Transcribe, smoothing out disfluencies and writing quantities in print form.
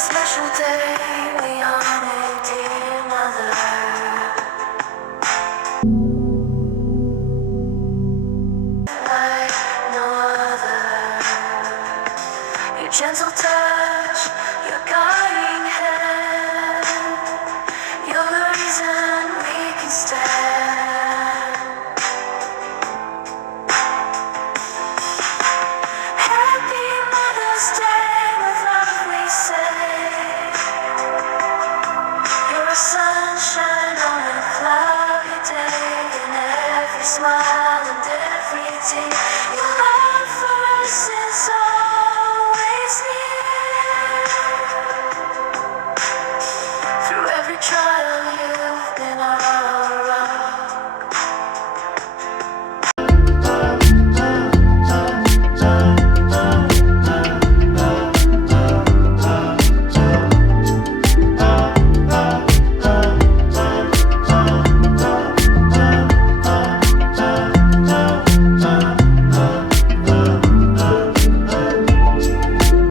special day we honor dear mother. Like no other. Your gentle touch, your guiding